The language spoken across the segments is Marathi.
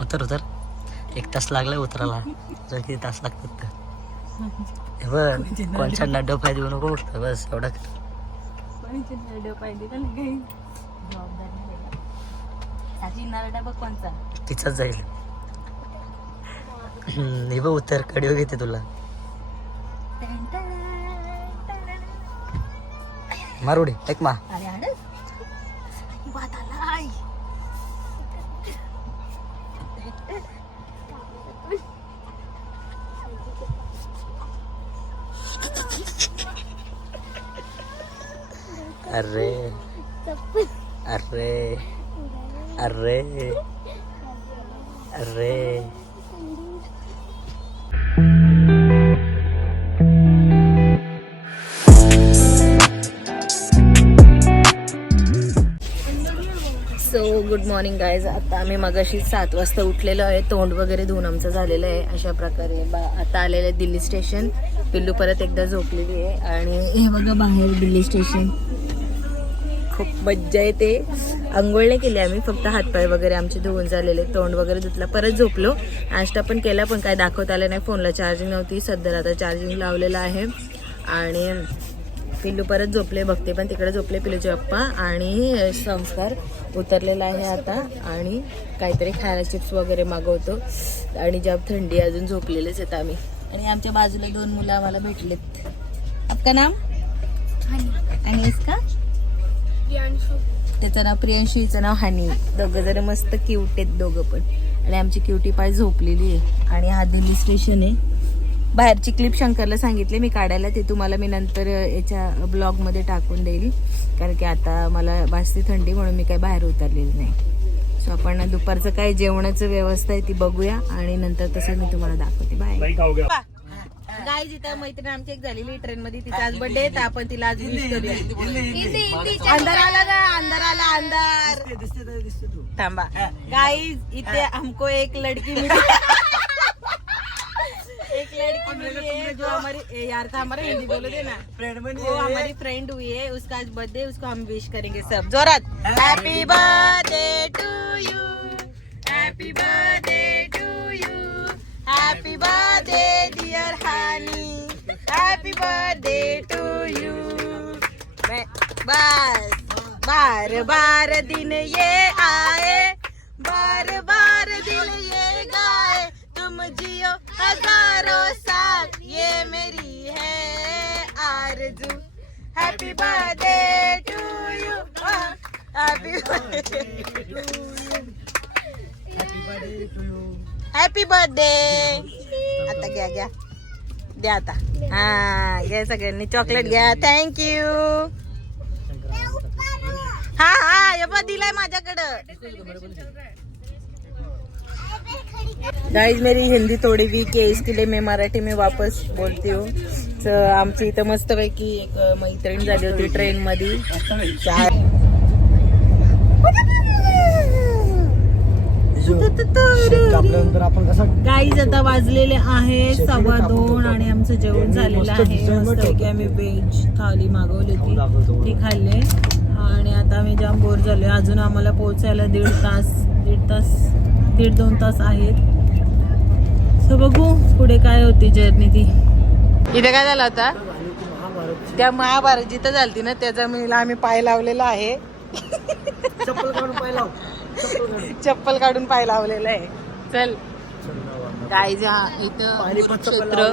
उतर उतर. 1 तास लागलाय उतराला. किती तास लागतात हे बघ. कोणच्या नड्ड पाय देऊ नको उठतं बस एवढं. तिचाच जाईल. हे बघ उतर. कडीव घेते तुला. मारुडी एक मा. अरे अरे अरे अरे. So good morning guys. आता आम्ही मगाशी 7 वाजता उठलेलो आहे. तोंड वगैरे धुवून आमचं झालेलं आहे. अशा प्रकारे आता आलेलं आहे दिल्ली स्टेशन. पिल्लू परत एकदा झोपलेली आहे. आणि हे बघा बाहेर दिल्ली स्टेशन. खूप मज्जा येते. आंघोळ नाही केली आम्ही, फक्त हातपाय वगैरे आमचे धुवून झालेले. तोंड वगैरे धुतला, परत झोपलो. नाश्ता पण केला पण काय दाखवता आलं नाही. फोनला चार्जिंग नव्हती. सध्या आता चार्जिंग लावलेलं आहे. आणि पिल्लू परत झोपले. बघते पण तिकडे झोपले पिल्लूचे पप्पा. आणि संस्कार उतरलेला आहे आता. आणि काहीतरी खायला चिप्स वगैरे मागवतो. आणि जब थंडी अजून झोपलेलेच आहेत आम्ही. आणि आमच्या बाजूला 2 मुलं आम्हाला भेटलेत. आपका नाम आणि इसका त्याचं नाव प्रियांशू, हिचं नाव हनी. दोघं जरा मस्त क्यूट आहेत दोघं पण. आणि आमची क्युटी पाय झोपलेली आहे. आणि हा दिल्ली स्टेशन आहे. बाहेरची क्लिप शंकरला सांगितले मी काढायला. ते तुम्हाला मी नंतर याच्या ब्लॉगमध्ये टाकून देईल. कारण की आता मला भासते थंडी म्हणून मी काही बाहेर उतरलेली नाही. सो आपण दुपारचं काय जेवणाचं व्यवस्था आहे ती बघूया. आणि नंतर तसं मी तुम्हाला दाखवते. बाय. गाईज इथं मैत्रीण आमची एक झालेली ट्रेन मध्ये. तिचा आज बर्थडे आहे. आपण तिला आज विश करूया. अंदर आला ना. अंदर आला. अंदर थांबा. गाईज इथे हमको एक लड़की मिली. एक लड़की मिली है जो हमारी यार था हमारा हिंदी बोलो दे ना. वो हमारी फ्रेंड हुई है. उसका आज बर्थडे. उसको हम विश करेंगे सब जोरात. Happy birthday to you. Happy birthday to you. Happy birthday dear honey. Happy birthday to you. बस बार बार दिन ये आए. बार बार दिन ये गाए. तुम जियो हजारों साल. ये मेरी है आरज़ू. Happy birthday to you. Happy birthday to you. Happy birthday. आता घ्या घ्या द्या आता. हा घ्या सगळ्यांनी चॉकलेट घ्या. थँक्यू. हा हा हे पण दिलाय माझ्याकडं. गाइस मेरी हिंदी थोड़ी वीक है, इसके लिए मैं मराठी में वापस बोलती हूँ. तर आमची इथं मस्तपैकी एक मैत्रीण झाली होती ट्रेन मध्ये. गाईज आता वाजलेले आहे 2:15 आणि आमचं जेवण झालेलं आहे. मस्तपैकी आम्ही व्हेज थाली मागवली होती ती खाल्ले. आणि आता आम्ही जाम बोर झालोय. अजून आम्हाला पोहोचायला 1.5-2 तास आहेत. सो बघू पुढे काय होती जर्नी ती. इथे काय झालं आता त्या महाभारत जिथं झालती ना त्याचा मीला आम्ही पाय लावलेला आहे. चप्पल काढून पाय लावलेला आहे. चल गाईज हा इथं क्षेत्र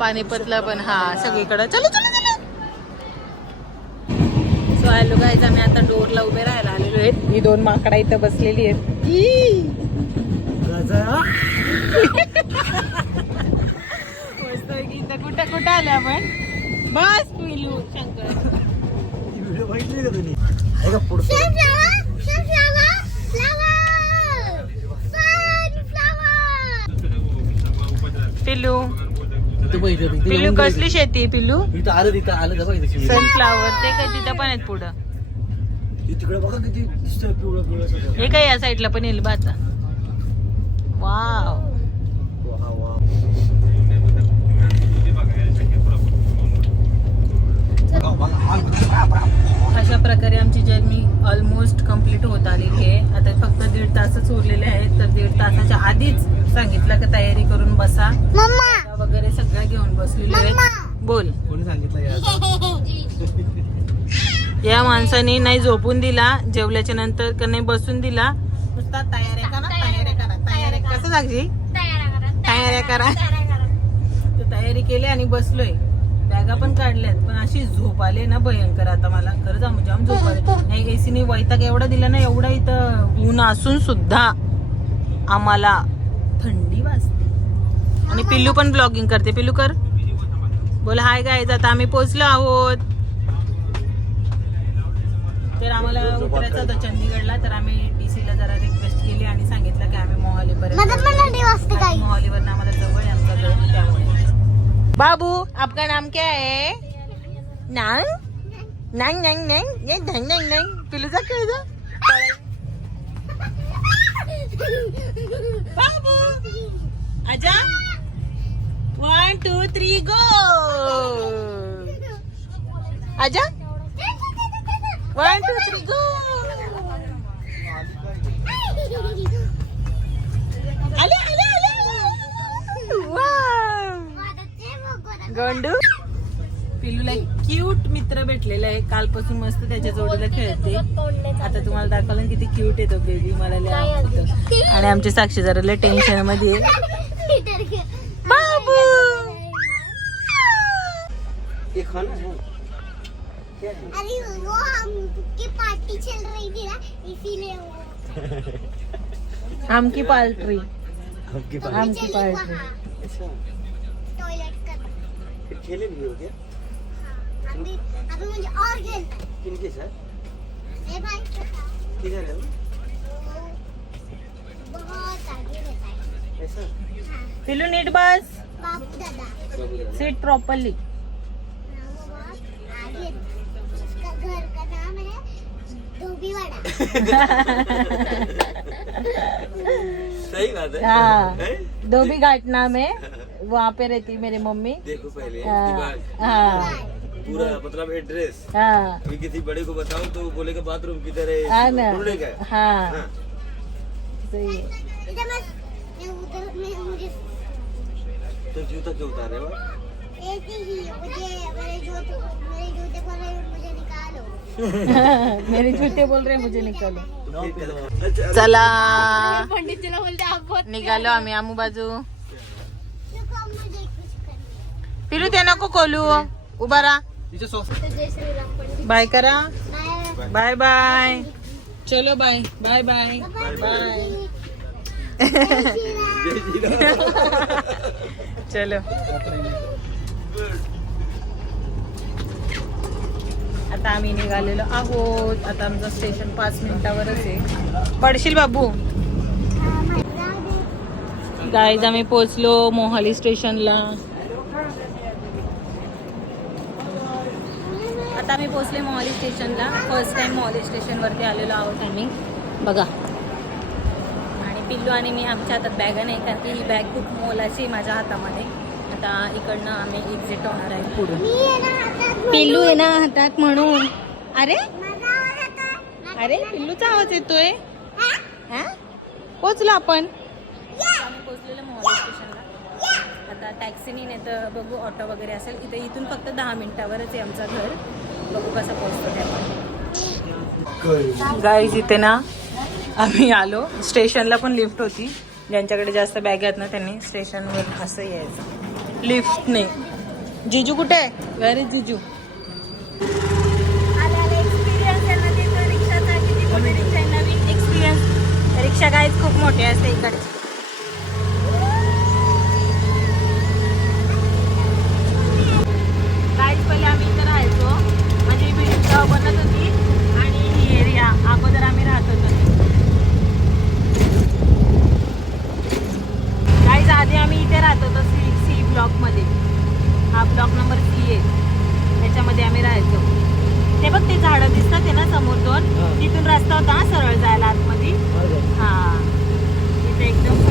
पानिपतला पण हा सगळीकडं. चलो चलो चलो. सो हॅलो गाईज आम्ही आता डोरला उभे राहायला आलेलो आहेत. ही 2 माकडा इथं बसलेली आहेत. मस्त इथं कुठं कुठं आलं आपण. बस पिलू शंकर. पिल्लू पिल्लू कसली शेती पिल्लू. सनफ्लावर ते काय तिथं पण आहेत पुढं. हे काय या साईडला पण येईल बा आता. वाव. अशा प्रकारे आमची जर्नी ऑलमोस्ट कंप्लीट होत आलेली आहे. आता फक्त 1.5 तासच उरलेले आहेत. तर आधीच सांगितलं की तयारी करून बसा वगैरे सगळं घेऊन बसलेली आहे. बोल. कोणी सांगितलं या माणसाने नाही झोपून दिला, जेवल्याच्या नंतर का नाही बसून दिला, नुसता तयाऱ्या करा तयाऱ्या करा तयाऱ्या. कसं सांगजी? तयाऱ्या करा. तर तयारी केली आणि बसलोय. बॅगा पण काढल्यात, पण अशी झोप आले ना भयंकर. आता मला खरंच जाम झोप आले. नाही एसीने वैताग एवढा दिला ना, एवढा इथं ऊन असून सुद्धा आम्हाला थंडी वाजते. आणि पिल्लू पण ब्लॉगिंग करते. पिल्लू कर बोल हाय गाईज. आता आम्ही पोहोचलो आहोत. तर आम्हाला उतरायचं होतं चंदीगडला, तर आम्ही टीसीला जरा रिक्वेस्ट केली आणि सांगितलं की आम्ही मोहालीपर्यंत. मोहालीवर आम्हाला जवळ आहे आमचा घर, त्यामुळे. बाबू आपका नाम क्या है? नांग नांग नांग नांग ये धंग नांग नांग. पिल्लूचा खेळ जा. बाबू आजा. 1 2 3 गो. आजा. 1 2 3 गो. आले आले आले. वाव. गोंडू. पिल्लूला क्यूट मित्र भेटलेला आहे. कालपासून मस्त त्याच्या जोडीला खेळते. आता तुम्हाला दाखवलं किती क्यूट आहे तो बेबी. मला लय आवडतं. आणि आमची साक्षी जरा लय टेन्शन मध्ये आहे. बाबू ये खाना है अरे वो हमकी पार्टी चल रही थी ना, इसीलिए वो आमकी पाल्ट्री. आपके पास आमकी पाल्ट्री. ऐसा टॉयलेट कर. फिर खेले भी हो क्या? अभी अभी मुझे और खेलना है. किनके साथ? ए भाई किधर है वो? बहुत आगे रहता है. ऐसा पिल्लू नीट बस. बापू दादा सीट प्रॉपरली. वो बहुत आगे. उसका घर का नाम है धोबीवाड़ा. सही बात है हाँ हैं? धोबी घाट नाम है. वहाँ पे रहती मेरी मम्मी. देखो पहले हाँ दिमाग, हाँ पूरा मतलब एड्रेस. हाँ अभी किसी बड़े को बताओ तो वो बोलेगा बाथरूम किधर है, हाँ ना. ढूंढने का है. हाँ हाँ. सही है. इधर मत. मैं उधर मैं मुझे तो जूता क्यों उतारे हो? ऐसे ही मुझे मेरे जूते बोल रहे मुझे निकालो. मेरे जूते बोल रहे मुझे निकालो. तो फिर अच्छा, चला पंडितजीला बोलते आपण निघालो आम्ही आमू बाजू. नको मुझे कुछ करना. पिलू ते नको खोलू. उभा राहा. जय श्रीराम पंडित. बाय करा. Bye bye bye. चलो बाय बाय बाय बाय. जय श्रीराम. जय श्री राम. चलो आता आम्ही निघालेलो आहोत. आता आमचं स्टेशन 5 मिनिटावरच आहे. पडशील बाबू. गाईज आम्ही पोहोचलो मोहाली स्टेशनला. आता आम्ही पोहोचले मोहाली स्टेशनला. फर्स्ट टाइम मोहाली स्टेशनवरती आलेलो आहोत आम्ही. बघा आणि पिल्लू आणि मी आमच्या हातात बॅगा नाही, कारण की ही बॅग खूप मोलाची माझ्या हातामध्ये. आता इकडनं आम्ही एक्झिट होणार आहे पुढे. पिल्लू आहे ना हातात म्हणून. अरे अरे पिल्लूचा आवाज येतोय. हा पोचलो आपण. आम्ही पोचलेलो मोहाली स्टेशनला. आता टॅक्सीने नाही तर बघू ऑटो वगैरे असेल. इथून फक्त 10 मिनिटावरच आहे आमचं घर. बघू कसं पोहोचतो त्यामुळे. गाईज इथे ना आम्ही आलो. स्टेशनला पण लिफ्ट होती. ज्यांच्याकडे जास्त बॅग आहेत ना त्यांनी स्टेशनवर असं यायचं लिफ्टने. जिजू कुठे आहे? Where is जिजू? एक्सपिरियन्स त्यांना देतो रिक्षाचा. किती मोठी रिक्षा आहे, नवीन एक्सपिरियन्स. रिक्षा गाईज खूप मोठी असते इकडे. गाईज पहिले आम्ही इथं राहायचो. म्हणजे बिल्डिंग बनत होती आणि ही एरिया अगोदर आम्ही राहत होतो. गाईज आधी आम्ही इथे राहत होतो सी ब्लॉकमध्ये. हा ब्लॉक नंबर 3 आहे. त्याच्यामध्ये आम्ही राहायचो. ते बघ ते झाडं दिसतात आहे ना समोर 2. तिथून रस्ता होता सरळ जायला आतमध्ये. हा इथे एकदम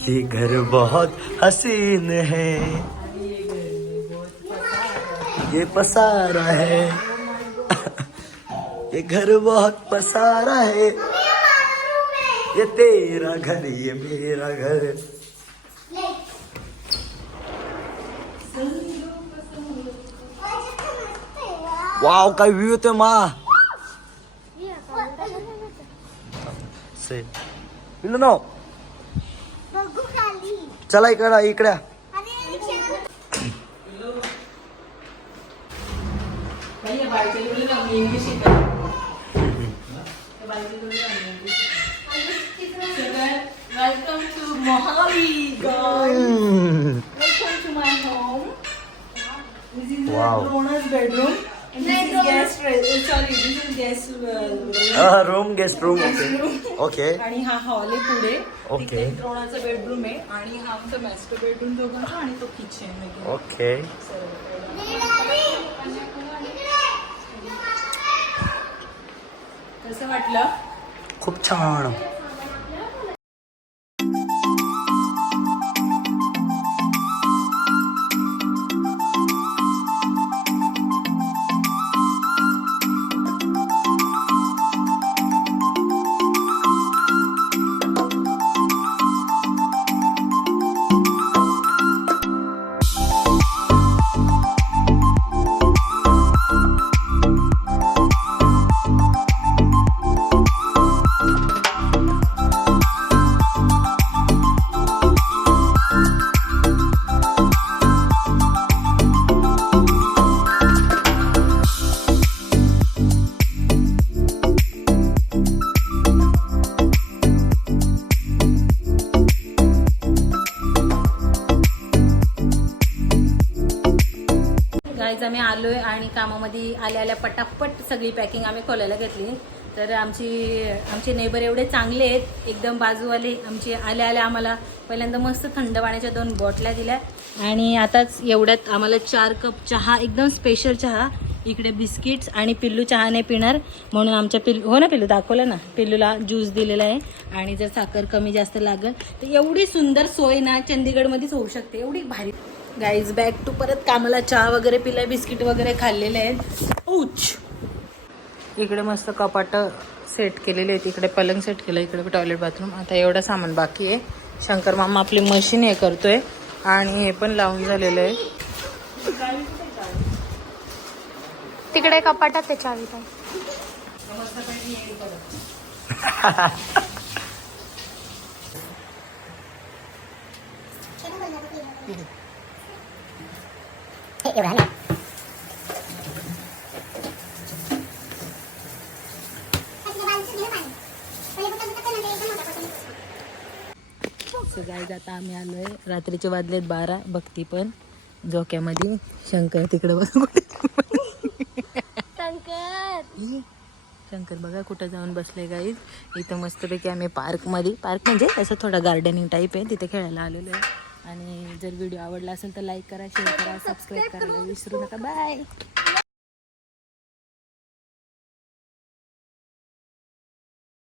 ये घर बहुत हसीन है, ये पसारा है, ये घर बहुत पसारा है, ये तेरा घर ये मेरा घर. वाव काय व्ह्यू येतोय मा. से पिल्लू नो बघू खाली. चला इकडे इकडे. आणि रिक्षा welcome to Mohali guys. Welcome to my home. This is Wow. Rona's bedroom. And this is guest. Sorry, this is guest. Room guest room. Okay आणि हा हॉल आहे पुढे. Okay. तिथे रोणाचा बेडरूम आहे आणि हा आमचा मास्टर बेडरूम दोघांचा आणि तो किचन वगैरे. ओके. कसं वाटलं? खूप छान. गाईज आम्ही आलोय आणि कामामध्ये आल्या पटापट सगळी पॅकिंग आम्ही खोलायला घेतली. तर आमचे नेबर एवढे चांगले आहेत, एकदम बाजूवाले. आमचे आल्या आम्हाला पहिल्यांदा मस्त थंड पाण्याच्या 2 बॉटल्या दिल्या आणि आताच एवढ्यात आम्हाला 4 कप चहा, एकदम स्पेशल चहा. इकडे बिस्किट्स आणि पिल्लू चहा नाही पिणार म्हणून आमच्या पिल्लू, हो ना पिल्लू, दाखवलं ना, पिल्लूला ज्यूस दिलेला आहे. आणि जर साखर कमी जास्त लागेल तर एवढी सुंदर सोय ना चंदीगडमध्येच होऊ शकते, एवढी भारी. गाईज बॅक टू परत कामाला. चहा वगैरे पिलाय, बिस्किट वगैरे खाल्लेले आहेत. उच इकडे मस्त कपाट सेट केलेले आहेत, इकडे पलंग सेट केलं, इकडे टॉयलेट बाथरूम. आता एवढं सामान बाकी आहे. शंकर मामा आपली मशीन हे करतोय आणि हे पण लावून झालेलं आहे. तिकडे कपाटात ते चावी पण. सो गाईज आता आम्ही आलोय, रात्रीचे वाजलेत 12. भक्ती पण झोक्यामध्ये, शंकर तिकडे बघा. शंकर बघा कुठं जाऊन बसले गाईज. इथं मस्तपैकी आम्ही पार्क म्हणजे असं थोडं गार्डनिंग टाईप आहे, तिथे खेळायला आलेलो आहे. आणि जर व्हिडिओ आवडला असेल तर लाईक करा, शेअर करा, सबस्क्राईब करायला विसरू नका. बाय.